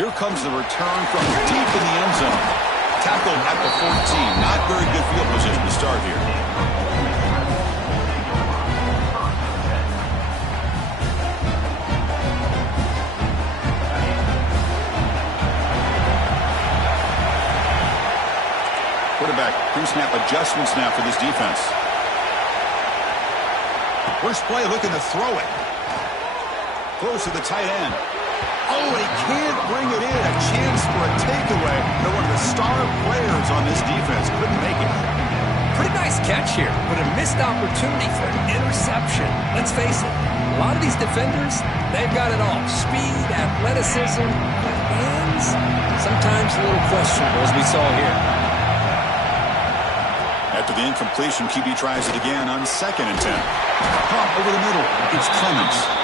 Here comes the return from deep in the end zone. Tackled at the 14. Not very good field position to start here. Quarterback pre-snap adjustments now for this defense. First play looking to throw it. Throws to the tight end. Oh, he can't bring it in. A chance for a takeaway. They're one of the star players on this defense. Couldn't make it. Pretty nice catch here, but a missed opportunity for an interception. Let's face it, a lot of these defenders, they've got it all. Speed, athleticism, but hands, sometimes a little questionable, as we saw here. After the incompletion, QB tries it again on 2nd and 10. Pump over the middle. It's Clemens.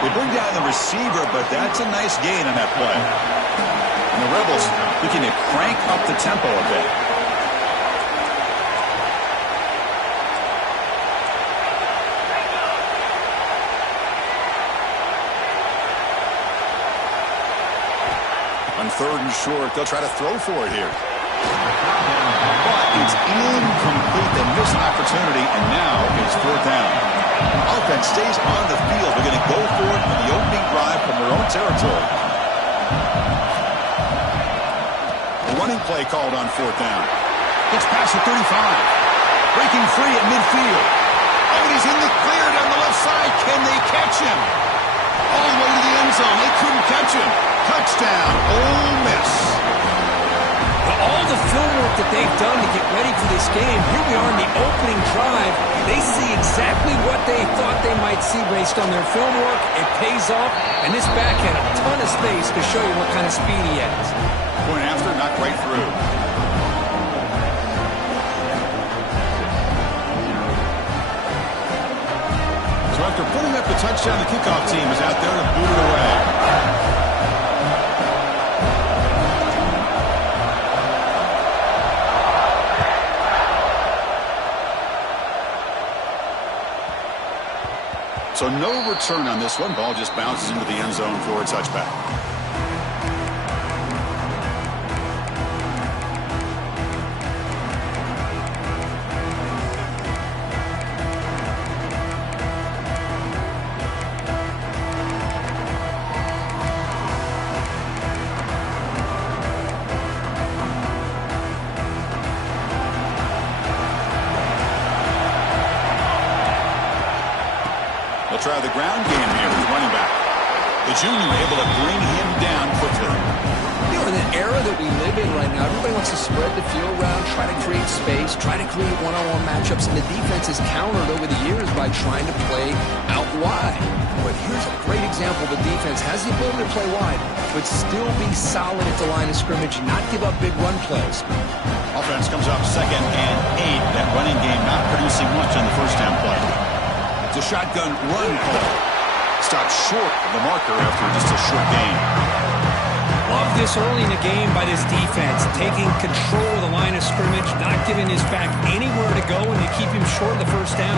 They bring down the receiver, but that's a nice gain on that play. And the Rebels looking to crank up the tempo a bit. On 3rd and short, they'll try to throw for it here. But it's incomplete. They miss an opportunity, and now it's 4th down. Offense stays on the field. They're going to go for it on the opening drive from their own territory. A running play called on 4th down. Looks past the 35. Breaking free at midfield. Oh, and he's in the clear down the left side. Can they catch him? All the way to the end zone. They couldn't catch him. Touchdown, Ole Miss. All the film work that they've done to get ready for this game, here we are in the opening drive. They see exactly what they thought they might see based on their film work. It pays off, and this back had a ton of space to show you what kind of speed he has. Point after, not quite through. So after putting up the touchdown, the kickoff team is out there to boot it away. So no return on this one. Ball just bounces into the end zone for a touchback. Try the ground game here with running back. The junior able to bring him down quickly. You know, in an era that we live in right now, everybody wants to spread the field around, try to create space, try to create one-on-one matchups, and the defense is countered over the years by trying to play out wide. But here's a great example. The defense has the ability to play wide, but still be solid at the line of scrimmage and not give up big run plays. Offense comes up 2nd and 8. That running game not producing much on the first down play. It's a shotgun run call. Stopped short of the marker after just a short gain. Love this early in the game by this defense, taking control of the line of scrimmage, not giving his back anywhere to go, and they keep him short of the first down.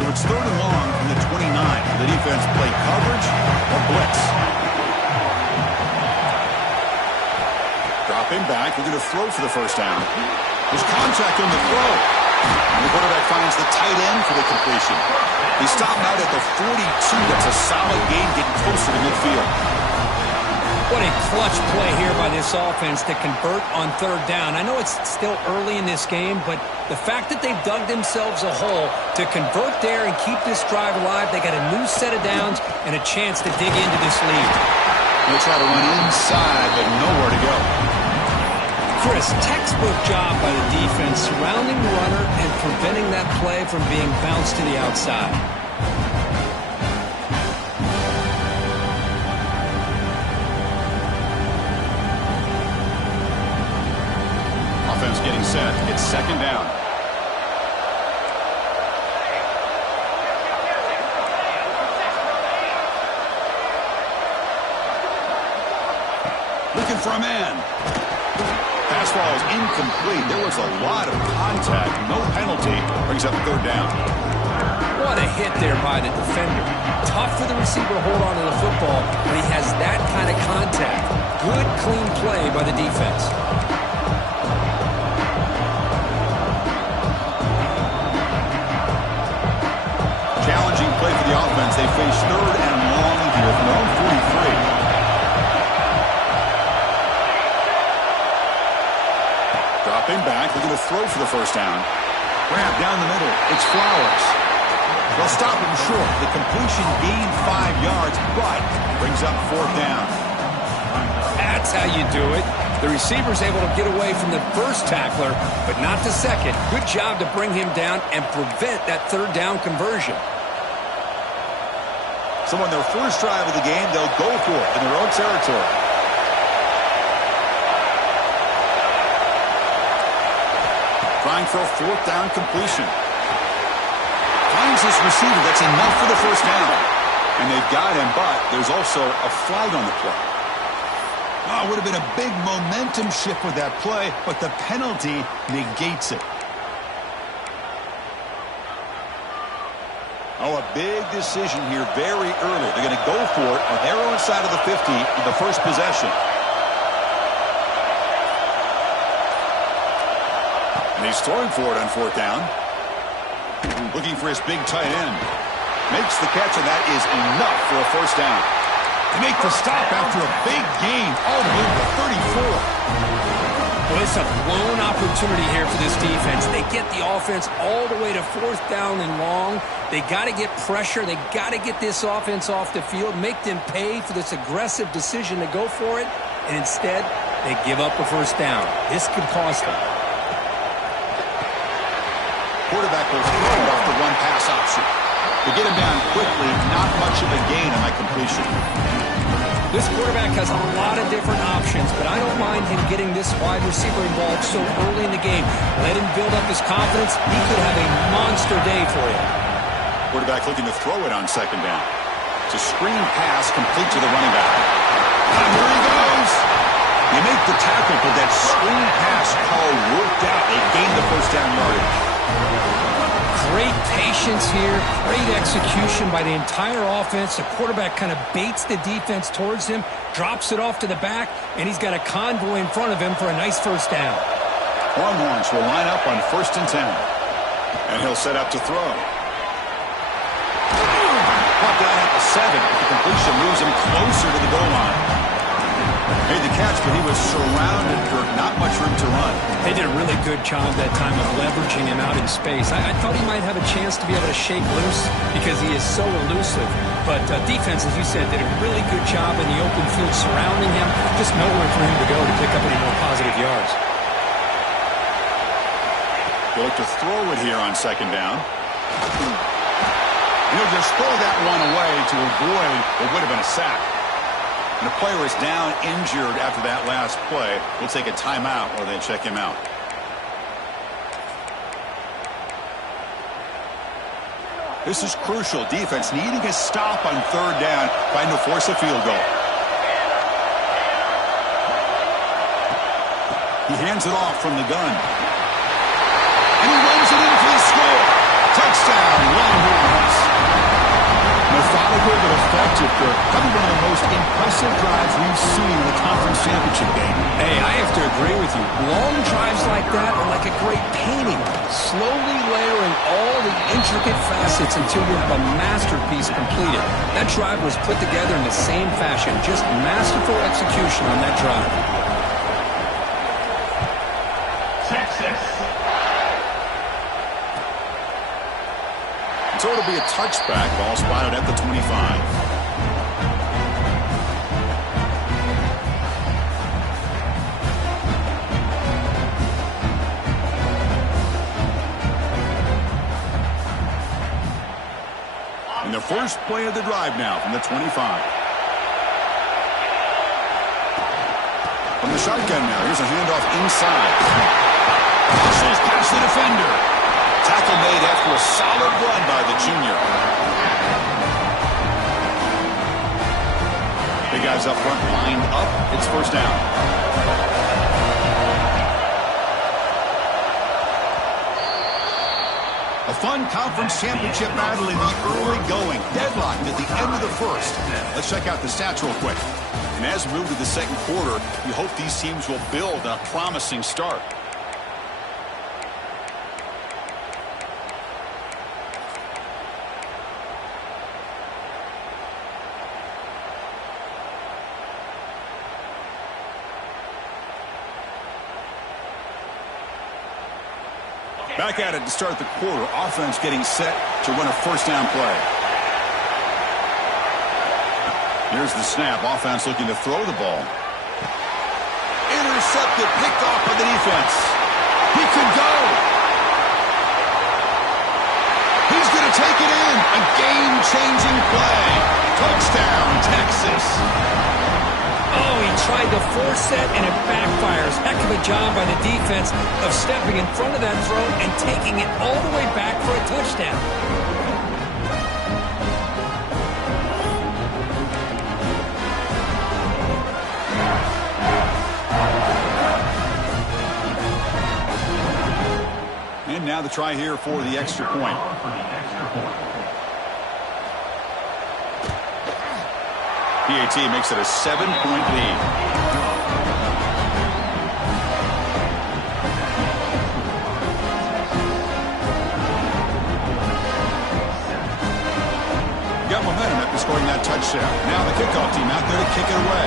So it's 3rd and long from the 29. The defense play coverage or blitz. Dropping back. We're going to throw for the first down. There's contact on the throw. And the quarterback finds the tight end for the completion. He stopped out at the 42. That's a solid gain, getting closer to midfield. What a clutch play here by this offense to convert on 3rd down. I know it's still early in this game, but the fact that they've dug themselves a hole to convert there and keep this drive alive, they got a new set of downs and a chance to dig into this lead. They'll try to run inside, but nowhere to go. Chris, textbook job by the defense surrounding the runner and preventing that play from being bounced to the outside. It's second down. Looking for a man. Pass ball is incomplete. There was a lot of contact. No penalty. Brings up third down. What a hit there by the defender. Tough for the receiver to hold on to the football when he has that kind of contact. Good, clean play by the defense. Challenging play for the offense. They face third and long here from their own 43. Dropping back, looking to throw for the first down. Grab down the middle. It's Flowers. They'll stop him short. The completion gained 5 yards, but brings up fourth down. That's how you do it. The receiver's able to get away from the first tackler, but not the second. Good job to bring him down and prevent that third down conversion. So on their first drive of the game, they'll go for it in their own territory. Trying for a fourth down completion. Finds this receiver. That's enough for the first down. And they've got him, but there's also a flag on the play. Oh, it would have been a big momentum shift with that play, but the penalty negates it. Oh, a big decision here very early. They're going to go for it on their own side of the 50 in the first possession. And he's throwing for it on fourth down. Looking for his big tight end. Makes the catch, and that is enough for a first down. They make the stop after a big gain all the way to 34. Well, it's a blown opportunity here for this defense. They get the offense all the way to fourth down and long. They got to get pressure. They got to get this offense off the field, make them pay for this aggressive decision to go for it, and instead they give up a first down. This could cost them. Quarterback will throw it off the one pass option. To get him down quickly, not much of a gain on that completion. This quarterback has a lot of different options, but I don't mind him getting this wide receiver involved so early in the game. Let him build up his confidence. He could have a monster day for you. Quarterback looking to throw it on second down. It's a screen pass complete to the running back. And here he goes. You make the tackle, but that screen pass call worked out. They gained the first down yardage. Great patience here, great execution by the entire offense. The quarterback kind of baits the defense towards him, drops it off to the back, and he's got a convoy in front of him for a nice first down. Longhorns will line up on 1st and 10. And he'll set up to throw. Caught down at the 7. The completion moves him closer to the goal line. Made the catch, but he was surrounded for not much room to run. They did a really good job that time of leveraging him out in space. I thought he might have a chance to be able to shake loose because he is so elusive. But defense, as you said, did a really good job in the open field surrounding him. Just nowhere for him to go to pick up any more positive yards. They'll look to throw it here on second down. He'll just throw that one away to avoid what would have been a sack. And the player is down injured after that last play. We'll take a timeout while they check him out. This is crucial. Defense needing a stop on third down, trying to force a field goal. He hands it off from the gun. And he runs it in for the score. Touchdown, Longhorns. Methodical but effective for probably one of the most impressive drives we've seen in the conference championship game. Hey, I have to agree with you. Long drives like that are like a great painting, slowly layering all the intricate facets until you have a masterpiece completed. That drive was put together in the same fashion, just masterful execution on that drive. Texas. So it'll be a touchback. Ball spotted at the 25. And the first play of the drive now from the 25. From the shotgun now, here's a handoff inside. Hustles past the defender. Tackle made after a solid run by the junior. Big guys up front lined up. It's first down. A fun conference championship battle in the early going. Deadlocked at the end of the first. Let's check out the stats real quick. And as we move to the second quarter, you hope these teams will build a promising start. Back at it to start the quarter. Offense getting set to run a first down play. Here's the snap. Offense looking to throw the ball. Intercepted, picked off by the defense. He could go. He's going to take it in. A game-changing play. Touchdown, Texas. Oh, he tried to force it, and it backfires. Heck of a job by the defense of stepping in front of that throw and taking it all the way back for a touchdown. And now the try here for the extra point. PAT makes it a 7-point lead. Got momentum after scoring that touchdown. Now the kickoff team out there to kick it away.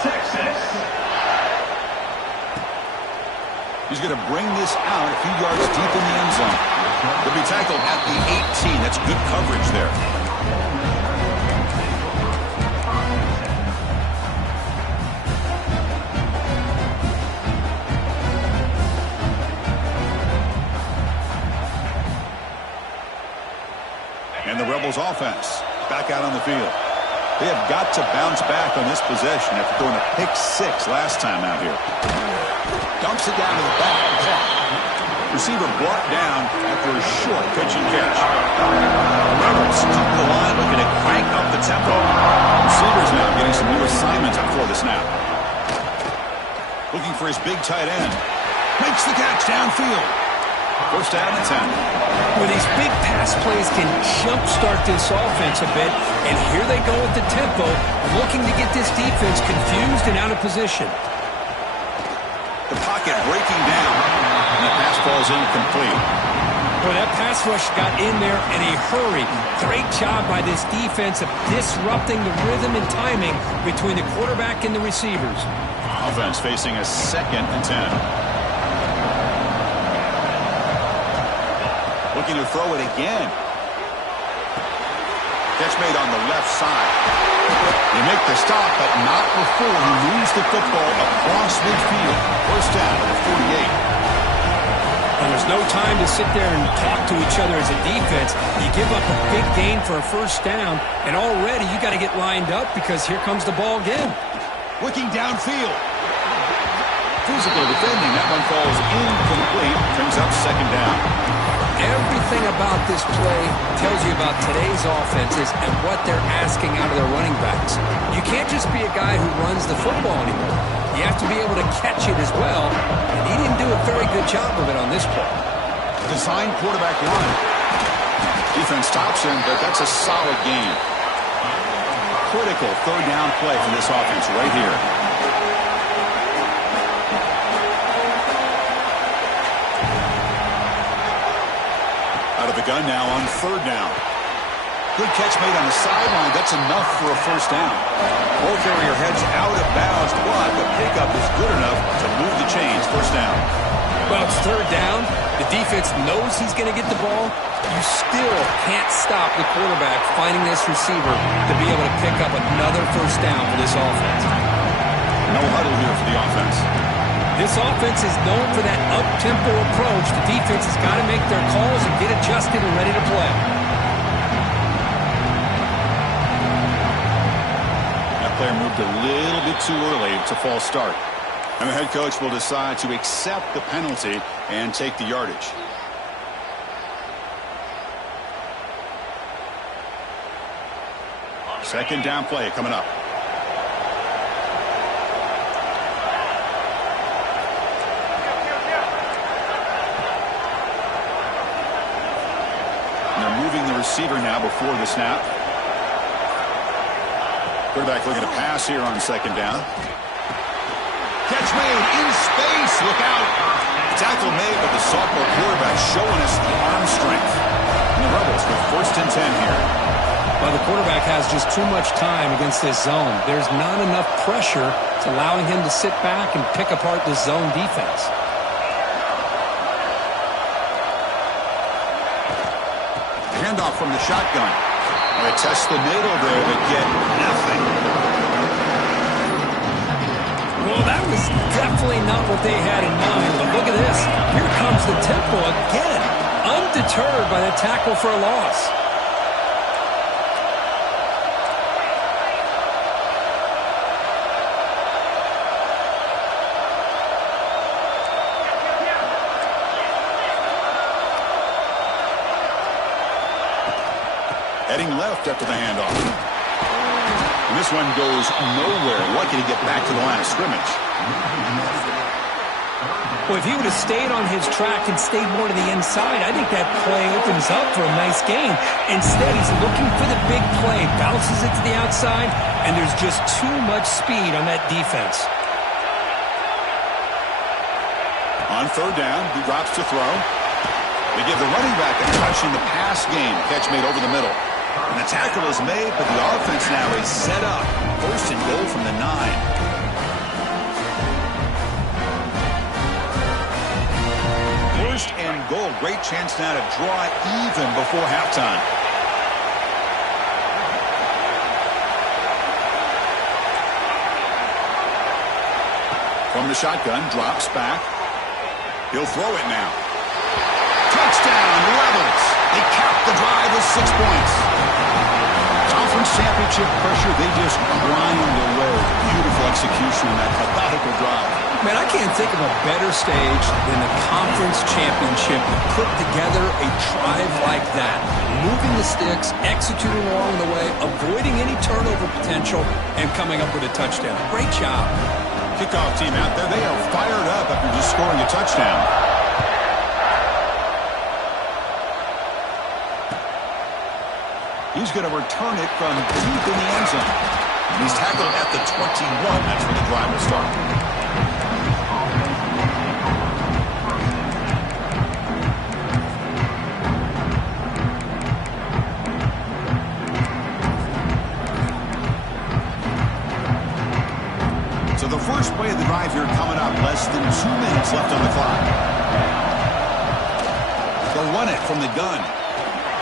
Texas. He's going to bring this out a few yards deep in the end zone. He'll be tackled at the 18. That's good coverage there. And the Rebels offense back out on the field. They have got to bounce back on this possession after throwing a pick 6 last time out here. Dumps it down to the back. Receiver brought down after a short pitch and catch. Rebels up the line looking to crank up the tempo. Receivers now getting some new assignments before the snap. Looking for his big tight end. Makes the catch downfield. First down and 10. Well, these big pass plays can jumpstart this offense a bit, and here they go with the tempo, looking to get this defense confused and out of position. The pocket breaking down, and the pass falls incomplete. Well, that pass rush got in there in a hurry. Great job by this defense of disrupting the rhythm and timing between the quarterback and the receivers. Offense facing a 2nd and 10. Looking to throw it again. Catch made on the left side. They make the stop, but not before he moves the football across midfield. First down at the 48. And there's no time to sit there and talk to each other as a defense. You give up a big gain for a first down, and already you got to get lined up because here comes the ball again. Looking downfield. Physical defending. That one falls incomplete. Brings up second down. Everything about this play tells you about today's offenses and what they're asking out of their running backs. You can't just be a guy who runs the football anymore. You have to be able to catch it as well, and he didn't do a very good job of it on this play. Designed quarterback run. Defense stops him, but that's a solid game. Critical third down play for this offense right here. Out of the gun now on third down. Good catch made on the sideline. That's enough for a first down. Ball carrier heads out of bounds, but the pickup is good enough to move the chains. First down. Well, it's third down. The defense knows he's going to get the ball. You still can't stop the quarterback finding this receiver to be able to pick up another first down for this offense. No huddle here for the offense. This offense is known for that up-tempo approach. The defense has got to make their calls and get adjusted and ready to play. That player moved a little bit too early. It's a false start. And the head coach will decide to accept the penalty and take the yardage. Second down play coming up. And they're moving the receiver now before the snap. Quarterback looking to pass here on second down. Catch made in space. Look out. Tackle made, but the sophomore quarterback showing us the arm strength. And the Rebels with 1st and 10 here. Well, the quarterback has just too much time against this zone. There's not enough pressure to allowing him to sit back and pick apart this zone defense. Handoff from the shotgun. They test the middle there, but get nothing. Well, that was definitely not what they had in mind, but look at this. Here comes the tempo again, undeterred by the tackle for a loss. Heading left after the handoff. And this one goes nowhere. Lucky to get back to the line of scrimmage. Well, if he would have stayed on his track and stayed more to the inside, I think that play opens up for a nice gain. Instead, he's looking for the big play, bounces it to the outside, and there's just too much speed on that defense. On third down, he drops to throw. They give the running back a touch in the pass game. Catch made over the middle. And the tackle is made, but the offense now is set up. 1st and goal from the 9. 1st and goal. Great chance now to draw even before halftime. From the shotgun, drops back. He'll throw it now. Touchdown, Rebels. They cap the drive with 6 points. Conference championship pressure, they just grind away. Beautiful execution in that methodical drive. Man, I can't think of a better stage than the conference championship to put together a drive like that. Moving the sticks, executing along the way, avoiding any turnover potential, and coming up with a touchdown. Great job. Kickoff team out there, they are fired up after just scoring a touchdown. He's going to return it from deep in the end zone. He's tackled at the 21. That's where the drive will start. So the first play of the drive here coming up. Less than 2 minutes left on the clock. They'll run it from the gun.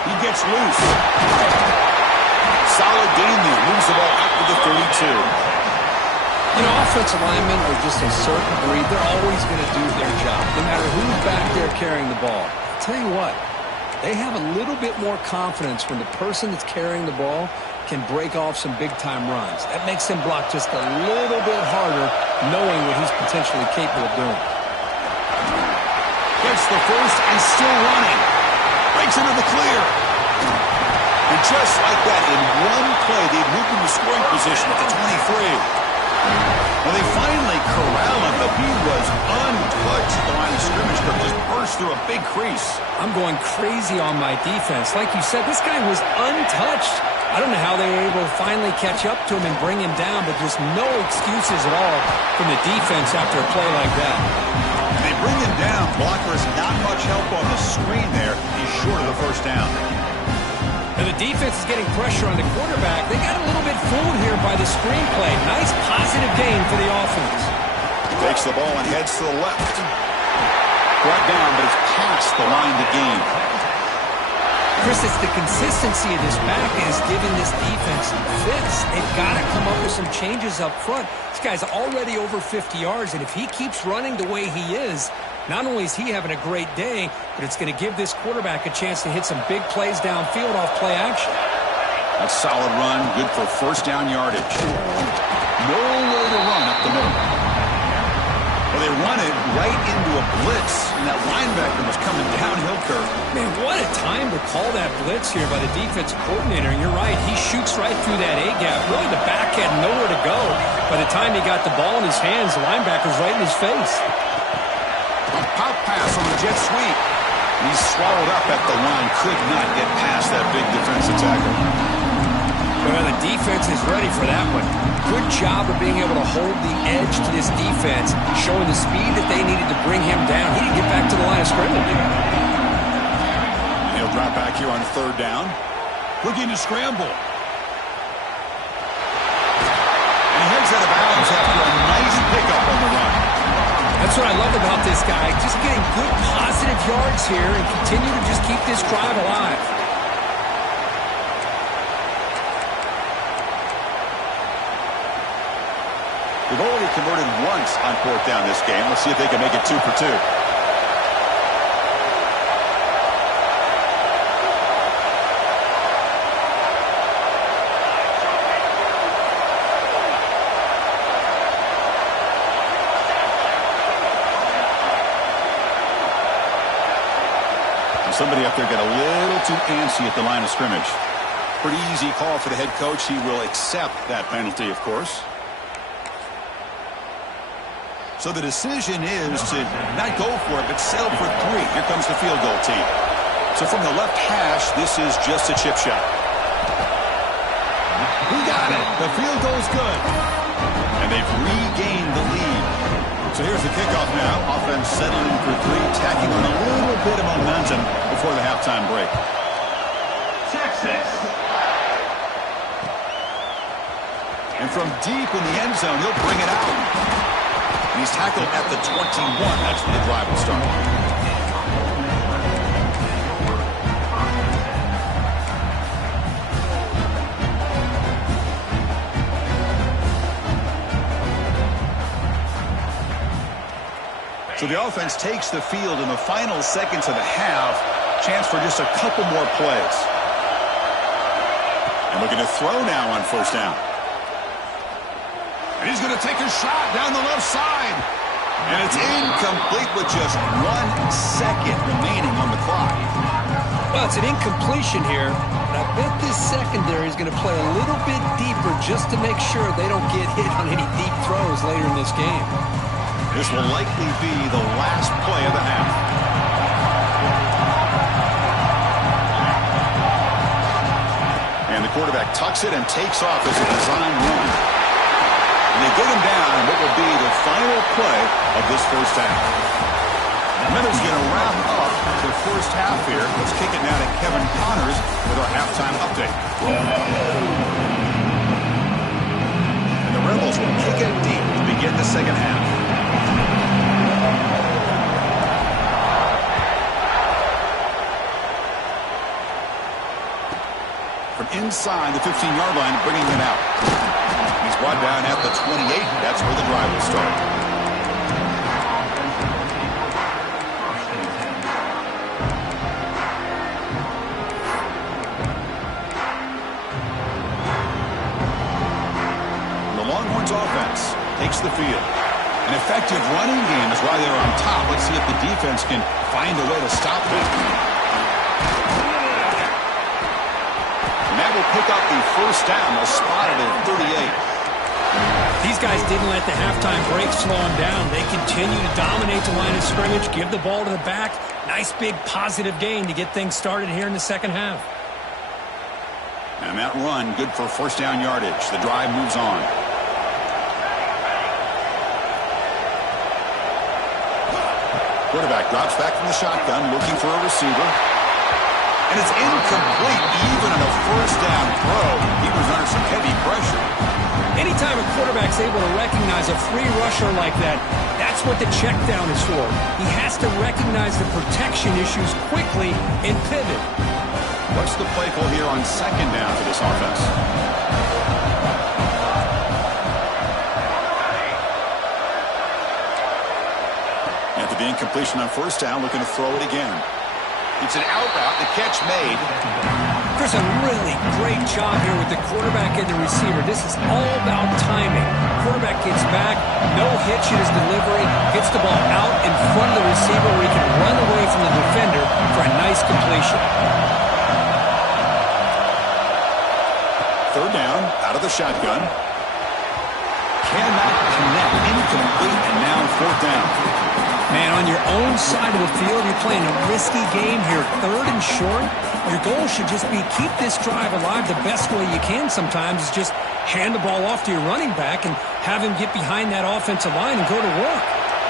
He gets loose. Solid gain there. Moves the ball out to the 32. You know, offensive linemen are just a certain breed. They're always going to do their job, no matter who's back there carrying the ball. I'll tell you what, they have a little bit more confidence when the person that's carrying the ball can break off some big-time runs. That makes him block just a little bit harder, knowing what he's potentially capable of doing. Gets the first and still running. Breaks into the clear. And just like that, in one play, they've moved into scoring position at the 23. Well, they finally corral him, but he was untouched at the line of scrimmage. Just burst through a big crease. I'm going crazy on my defense. Like you said, this guy was untouched. I don't know how they were able to finally catch up to him and bring him down, but just no excuses at all from the defense after a play like that. They bring him down. Blockers not much help on the screen there. He's short of the first down. And the defense is getting pressure on the quarterback. They got a little bit fooled here by the screen play. Nice positive gain for the offense. Takes the ball and heads to the left. Brought down, but it's past the line to gain. Chris, it's the consistency of this back that is giving this defense fits. They've got to come up with some changes up front. This guy's already over 50 yards, and if he keeps running the way he is, not only is he having a great day, but it's going to give this quarterback a chance to hit some big plays downfield off play action. A solid run, good for first down yardage. Nowhere to run up the middle. Well, they run it right into a blitz, and that linebacker was coming downhill curve. Man, what a time to call that blitz here by the defensive coordinator. And you're right, he shoots right through that A-gap. Really, the back had nowhere to go. By the time he got the ball in his hands, the linebacker's right in his face. A pop pass on the jet sweep. He's swallowed up at the line. Could not get past that big defensive tackle. Well, the defense is ready for that one. Good job of being able to hold the edge to this defense, showing the speed that they needed to bring him down. He didn't get back to the line of scrimmage. He'll drop back here on third down. Looking to scramble. And he heads out of bounds after a nice pickup on the run. That's what I love about this guy. Just getting good positive yards here and continue to just keep this drive alive. They've already converted once on fourth down this game. Let's see if they can make it 2 for 2. Somebody up there got a little too antsy at the line of scrimmage. Pretty easy call for the head coach. He will accept that penalty, of course. So the decision is to not go for it, but settle for 3. Here comes the field goal team. So from the left hash, this is just a chip shot. He got it. The field goal's good. And they've regained the lead. So here's the kickoff now. Offense settling for 3, tacking on a little bit of momentum before the halftime break. Texas. And from deep in the end zone, he'll bring it out. He's tackled at the 21. That's where the drive will start. So the offense takes the field in the final seconds of the half. Chance for just a couple more plays. And looking to throw now on first down. And he's going to take a shot down the left side. And it's incomplete with just 1 second remaining on the clock. Well, it's an incompletion here, but I bet this secondary is going to play a little bit deeper just to make sure they don't get hit on any deep throws later in this game. This will likely be the last play of the half. And the quarterback tucks it and takes off as a design run. And they get him down in what will be the final play of this first half. And then there's going to wrap up the first half here. Let's kick it now to Kevin Connors with our halftime update. And the Rebels will kick it deep to begin the second half. From inside the 15-yard line, bringing it out. He's brought down at the 28. That's where the drive will start. The Longhorns offense takes the field. An effective running game is why they're on top. Let's see if the defense can find a way to stop them. And that will pick up the first down. They'll spot it at 38. These guys didn't let the halftime break slow them down. They continue to dominate the line of scrimmage, give the ball to the back. Nice big positive gain to get things started here in the second half. And that run, good for first down yardage. The drive moves on. Quarterback drops back from the shotgun, looking for a receiver. And it's incomplete, even on a first down throw. He was under some heavy pressure. Anytime a quarterback's able to recognize a free rusher like that, that's what the check down is for. He has to recognize the protection issues quickly and pivot. What's the play call here on second down for this offense? After the incompletion on first down, looking to throw it again. It's an out route, the catch made. Chris, a really great job here with the quarterback and the receiver. This is all about timing. Quarterback gets back, no hitch in his delivery, gets the ball out in front of the receiver where he can run away from the defender for a nice completion. Third down, out of the shotgun. Cannot connect, incomplete, and now fourth down. Man, on your own side of the field, you're playing a risky game here, third and short. Your goal should just be keep this drive alive the best way you can sometimes is just hand the ball off to your running back and have him get behind that offensive line and go to work.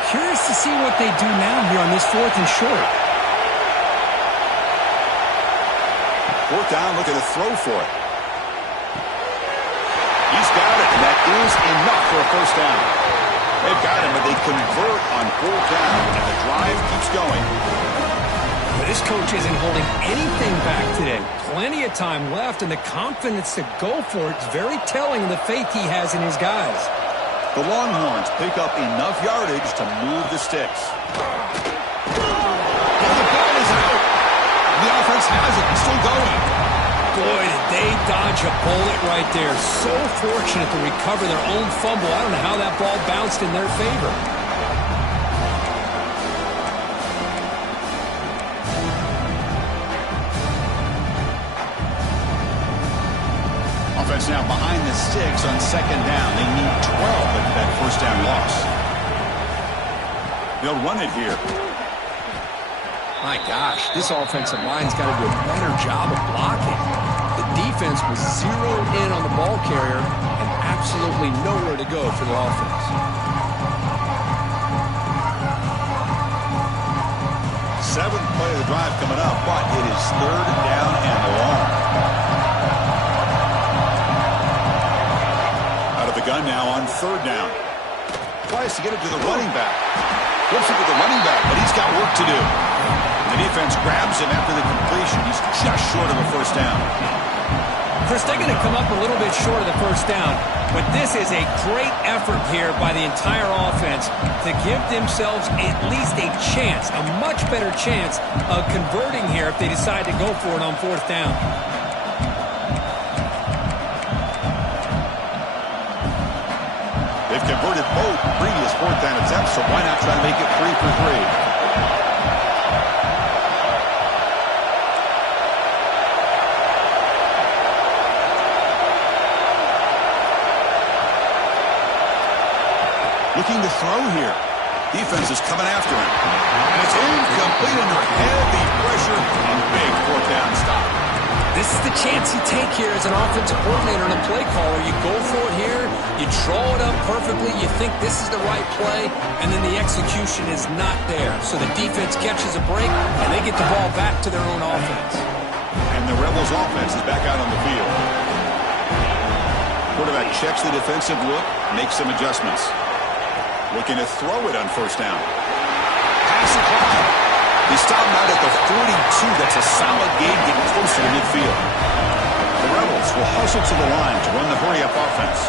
Curious to see what they do now here on this fourth and short. Fourth down, looking to throw for it. He's got it, and that is enough for a first down. They've got him, but they convert on fourth down, and the drive keeps going. But this coach isn't holding anything back today. Plenty of time left, and the confidence to go for it is very telling of the faith he has in his guys. The Longhorns pick up enough yardage to move the sticks. And the ball is out. The offense has it. It's still going. Boy, did they dodge a bullet right there. So fortunate to recover their own fumble. I don't know how that ball bounced in their favor. Offense now behind the sticks on second down. They need 12 at that first down loss. They'll run it here. My gosh, this offensive line's got to do a better job of blocking. The defense was zeroed in on the ball carrier and absolutely nowhere to go for the offense. Seventh play of the drive coming up, but it is third down and long. Out of the gun now on third down. Tries to get it to the running back. Flips it to the running back, but he's got work to do. The defense grabs him after the completion. He's just short of a first down. Chris, they're going to come up a little bit short of the first down, but this is a great effort here by the entire offense to give themselves at least a chance, a much better chance of converting here if they decide to go for it on fourth down. They've converted both previous fourth down attempts, so why not try to make it 3 for 3? Looking to throw here. Defense is coming after him. And it's incomplete under heavy pressure. A big fourth down stop. This is the chance you take here as an offensive coordinator and a play caller. You go for it here, you draw it up perfectly, you think this is the right play, and then the execution is not there. So the defense catches a break, and they get the ball back to their own offense. And the Rebels offense is back out on the field. Quarterback checks the defensive look, makes some adjustments. Looking to throw it on first down. Pass it high. They stop him out at the 42. That's a solid gain getting closer to midfield. The Rebels will hustle to the line to run the hurry-up offense.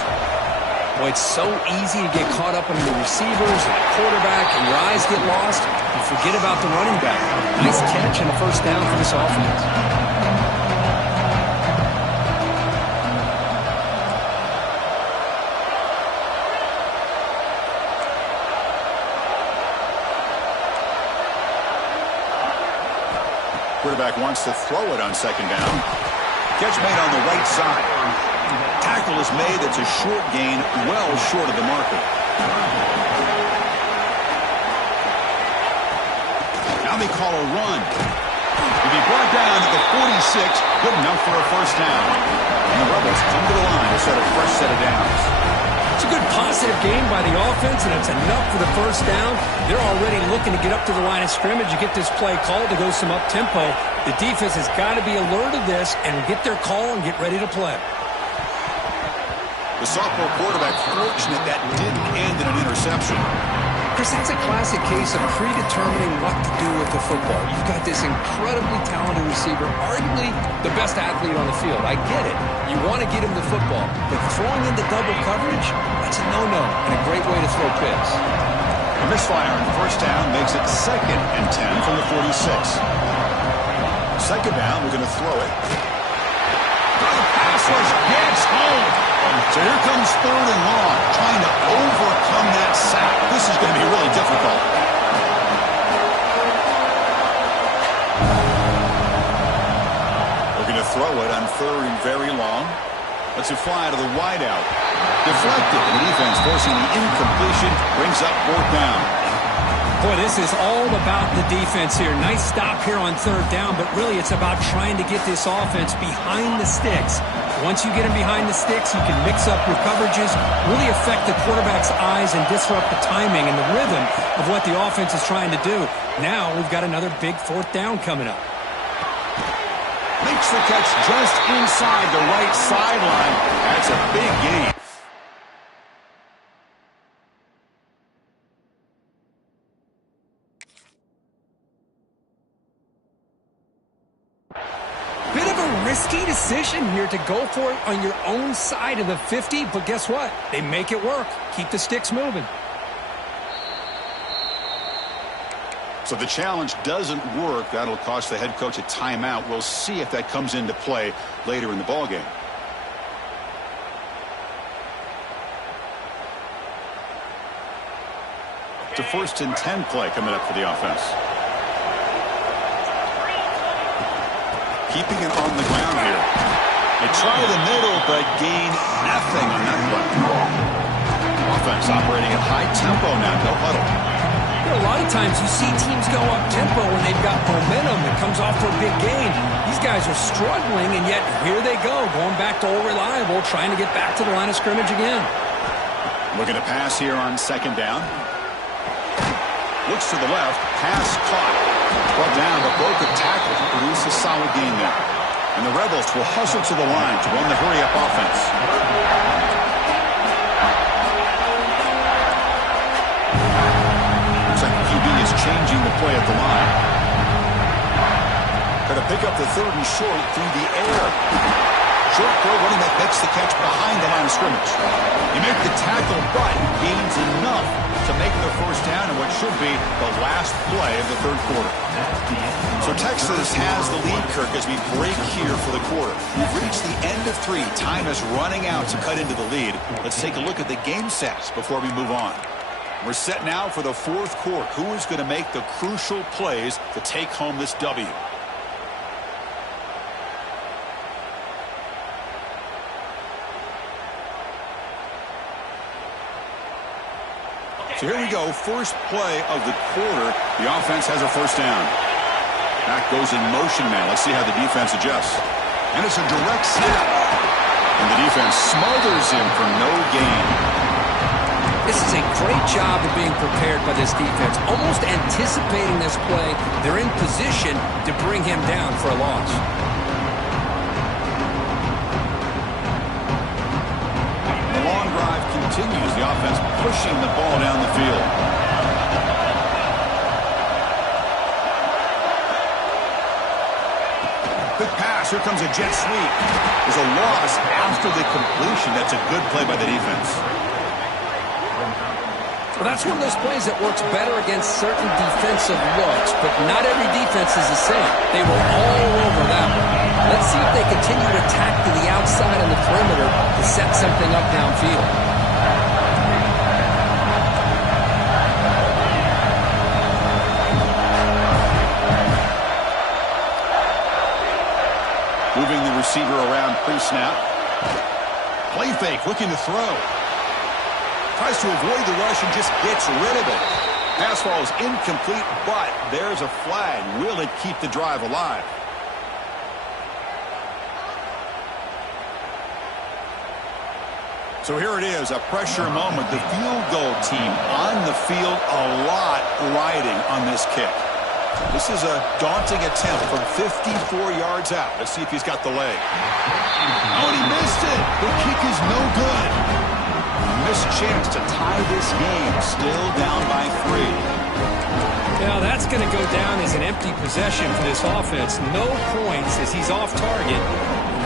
Boy, it's so easy to get caught up in the receivers and the quarterback, and your eyes get lost. You forget about the running back. Nice catch and a first down for this offense. Quarterback wants to throw it on second down. Catch made on the right side. Tackle is made. That's a short gain, well short of the marker. Now they call a run. To be brought down at the 46, good enough for a first down. And the Rebels come to the line to set a fresh set of downs. It's a good positive game by the offense, and it's enough for the first down. They're already looking to get up to the line of scrimmage and get this play called to go some up-tempo. The defense has got to be alert of this and get their call and get ready to play. The sophomore quarterback fortunate that didn't end in an interception. Chris, that's a classic case of predetermining what to do with the football. You've got this incredibly talented receiver, arguably the best athlete on the field. I get it. You want to get him the football. But throwing into double coverage, that's a no-no and a great way to throw picks. A misfire on first down makes it 2nd and 10 from the 46. Second down, we're going to throw it. rush gets home. So here comes 3rd and long, trying to overcome that sack. This is going to be really difficult. Looking to throw it on 3rd and very long. Lets it fly to the wideout. Deflected. The defense forcing the incompletion. Brings up 4th down. Boy, this is all about the defense here. Nice stop here on 3rd down, but really it's about trying to get this offense behind the sticks. Once you get them behind the sticks, you can mix up your coverages, really affect the quarterback's eyes and disrupt the timing and the rhythm of what the offense is trying to do. Now we've got another big 4th down coming up. Makes the catch just inside the right sideline. That's a big gain. Bit of a risky decision here to go for it on your own side of the 50, but guess what? They make it work. Keep the sticks moving. So the challenge doesn't work. That'll cost the head coach a timeout. We'll see if that comes into play later in the ballgame. It's a 1st and 10 play coming up for the offense. Keeping it on the ground here. They try the middle, but gain nothing on that play. Offense operating at high tempo now. No huddle. A lot of times you see teams go up-tempo when they've got momentum that comes off for a big gain. These guys are struggling, and yet here they go, going back to old reliable, trying to get back to the line of scrimmage again. Looking to pass here on 2nd down. Looks to the left. Pass caught. Brought down, but broke a tackle to produce a solid gain there. And the Rebels will hustle to the line to run the hurry-up offense. Is changing the play at the line. Going to pick up the 3rd and short through the air. Short throw, running back makes the catch behind the line of scrimmage. You make the tackle, but gains enough to make the 1st down in what should be the last play of the 3rd quarter. So Texas has the lead, Kirk, as we break here for the quarter. We've reached the end of 3. Time is running out to cut into the lead. Let's take a look at the game sets before we move on. We're set now for the 4th quarter. Who is going to make the crucial plays to take home this W? So here we go. First play of the quarter. The offense has a 1st down. Back goes in motion now. Let's see how the defense adjusts. And it's a direct snap. And the defense smothers him for no gain. This is a great job of being prepared by this defense. Almost anticipating this play, they're in position to bring him down for a loss. The long drive continues. The offense pushing the ball down the field. Good pass. Here comes a jet sweep. There's a loss after the completion. That's a good play by the defense. Well, that's one of those plays that works better against certain defensive looks, but not every defense is the same. They were all over that one. Let's see if they continue to attack to the outside on the perimeter to set something up downfield. Moving the receiver around pre-snap. Play fake, looking to throw. Tries to avoid the rush and just gets rid of it. Pass ball is incomplete, but there's a flag. Will it keep the drive alive? So here it is, a pressure moment. The field goal team on the field, a lot riding on this kick. This is a daunting attempt from 54 yards out. Let's see if he's got the leg. Oh, and he missed it. The kick is no good. Missed chance to tie this game. Still down by 3. Now that's going to go down as an empty possession for this offense. No points as he's off target.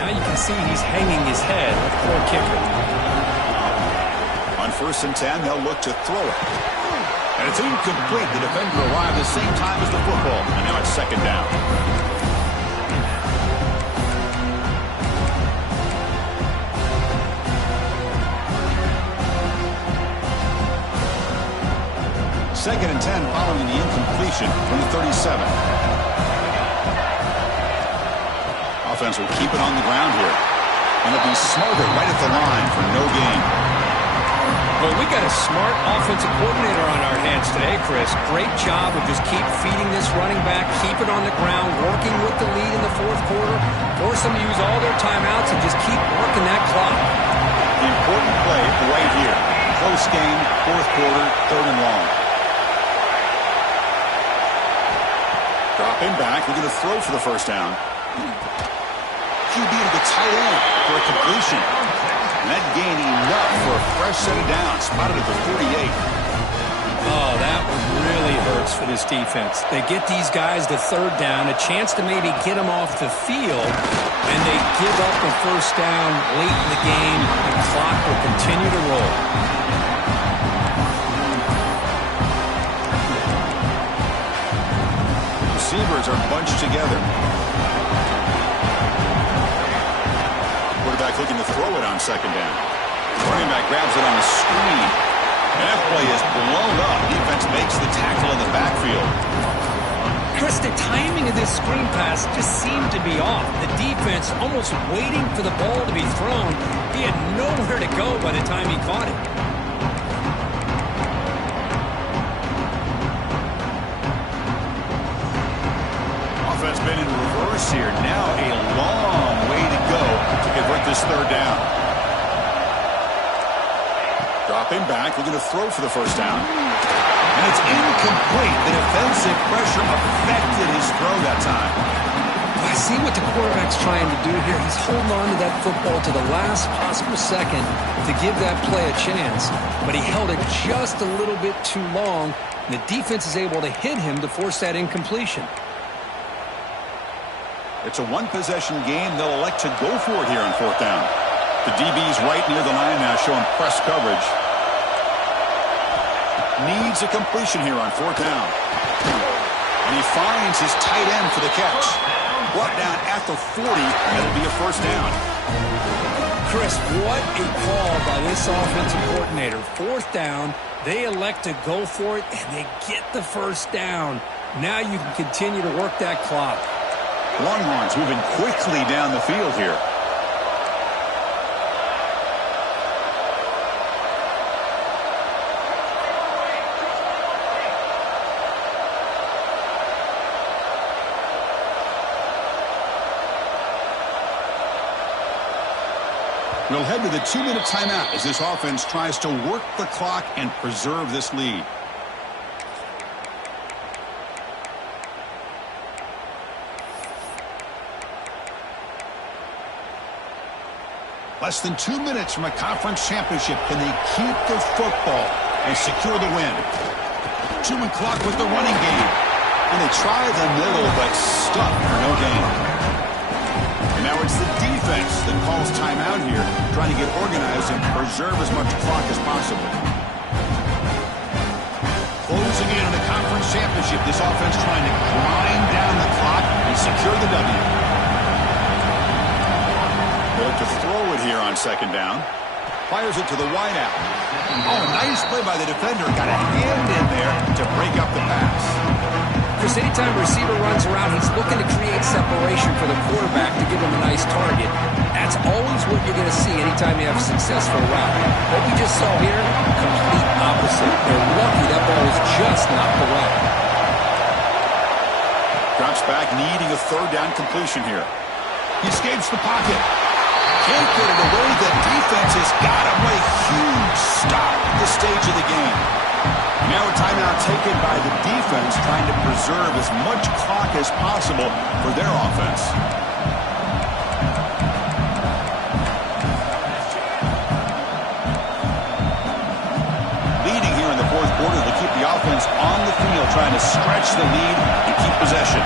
Now you can see he's hanging his head. Poor kicker. On 1st and 10, they'll look to throw it. And it's incomplete. The defender arrived the same time as the football. And now it's 2nd down. 2nd and 10 following the incompletion from the 37. Offense will keep it on the ground here. And they'll be smothered right at the line for no gain. Well, we got a smart offensive coordinator on our hands today, Chris. Great job of just keep feeding this running back, keep it on the ground, working with the lead in the fourth quarter, force them to use all their timeouts and just keep working that clock. The important play right here. Close game, fourth quarter, 3rd and long. Dropping back, we're going to throw for the first down. QB to the tight end for a completion. And that gained enough for a fresh set of downs, spotted at the 48. Oh, that really hurts for this defense. They get these guys to 3rd down, a chance to maybe get them off the field, and they give up a first down late in the game. The clock will continue to roll. Receivers are bunched together. Quarterback looking to throw it on 2nd down. Running back grabs it on the screen. And that play is blown up. Defense makes the tackle in the backfield. Chris, the timing of this screen pass just seemed to be off. The defense almost waiting for the ball to be thrown. He had nowhere to go by the time he caught it. Offense been in reverse here. Now a long way to go to convert this 3rd down. Dropping back, we're going to throw for the first down. And it's incomplete. The defensive pressure affected his throw that time. I see what the quarterback's trying to do here. He's holding on to that football to the last possible second to give that play a chance. But he held it just a little bit too long. And the defense is able to hit him to force that incompletion. It's a one-possession game. They'll elect to go for it here on 4th down. The DB's right near the line now, showing press coverage. Needs a completion here on 4th down. And he finds his tight end for the catch. Brought down at the 40, and it'll be a first down. Chris, what a call by this offensive coordinator. 4th down, they elect to go for it, and they get the first down. Now you can continue to work that clock. Longhorns moving quickly down the field here. We'll head to the 2-minute timeout as this offense tries to work the clock and preserve this lead. Less than 2 minutes from a conference championship. Can they keep the football and secure the win? 2 and clock with the running game. And they try the middle, but stuck for no gain. And now it's the defense that calls timeout here, trying to get organized and preserve as much clock as possible. Closing in on the conference championship, this offense trying to grind down the clock and secure the W. They'll look to throw it here on 2nd down. Fires it to the wideout. Oh, nice play by the defender. Got a hand in there to break up the pass. Chris, anytime a receiver runs around, he's looking to create separation for the quarterback to give him a nice target. That's always what you're going to see anytime you have a successful route. What we just saw here, complete opposite. They're lucky that ball was just knocked away. Drops back, needing a 3rd down completion here. He escapes the pocket. Can't get it away. The defense has got him with a huge stop at this stage of the game. Now a timeout taken by the defense, trying to preserve as much clock as possible for their offense. Leading here in the fourth quarter, they keep the offense on the field, trying to stretch the lead and keep possession.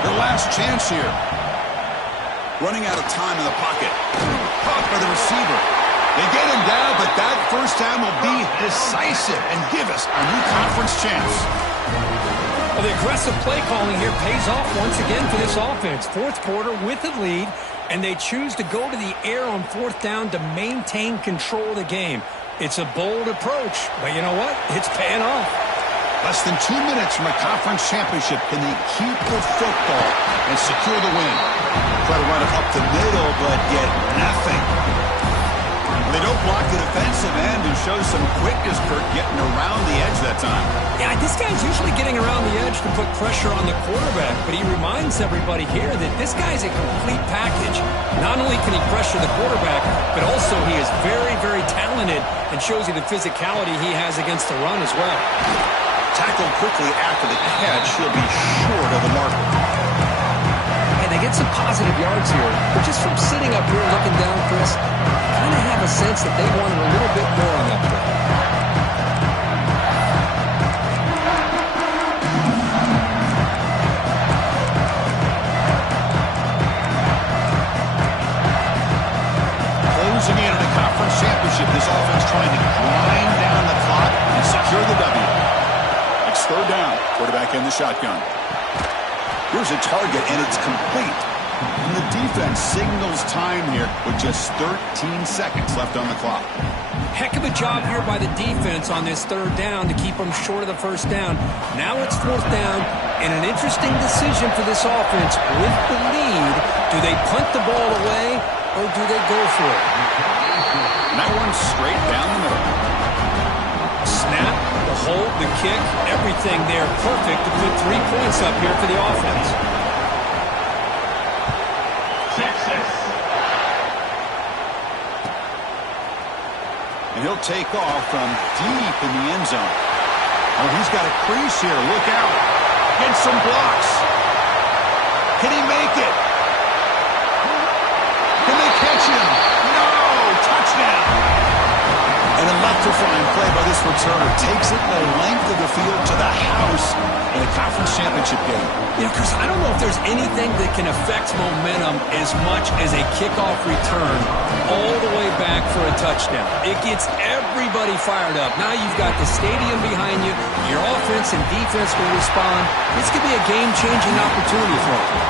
Their last chance here. Running out of time in the pocket. Caught by the receiver. They get him down, but that first down will be decisive and give us a new conference chance. Well, the aggressive play calling here pays off once again for this offense. Fourth quarter with the lead, and they choose to go to the air on 4th down to maintain control of the game. It's a bold approach, but you know what? It's paying off. Less than 2 minutes from a conference championship. Can they keep the football and secure the win? Try to run it up the middle, but get nothing. They don't block the defensive end and show some quickness, Kurt, getting around the edge that time. Yeah, this guy's usually getting around the edge to put pressure on the quarterback, but he reminds everybody here that this guy's a complete package. Not only can he pressure the quarterback, but also he is very, very talented and shows you the physicality he has against the run as well. Tackled quickly after the catch, he'll be short of the marker. And they get some positive yards here, but just from sitting up here looking down, Chris, I kind of have a sense that they wanted a little bit more on that play. Closing in on a conference championship, this offense trying to grind down the clock and secure the W. It's third down. Quarterback in the shotgun. Here's a target, and it's complete. And the defense signals time here with just 13 seconds left on the clock. Heck of a job here by the defense on this third down to keep them short of the first down. Now it's fourth down, and an interesting decision for this offense. With the lead, do they punt the ball away, or do they go for it? And that one's straight down the middle. Snap, the hold, the kick, everything there perfect to put 3 points up here for the offense. Texas. And he'll take off from deep in the end zone. Oh, he's got a crease here. Look out. Get some blocks. Can he make it? Can they catch him? No! Touchdown! An electrifying play by this returner. Takes it the length of the field to the house in a conference championship game. Yeah, Chris, I don't know if there's anything that can affect momentum as much as a kickoff return all the way back for a touchdown. It gets everybody fired up. Now you've got the stadium behind you. Your offense and defense will respond. This could be a game-changing opportunity for them.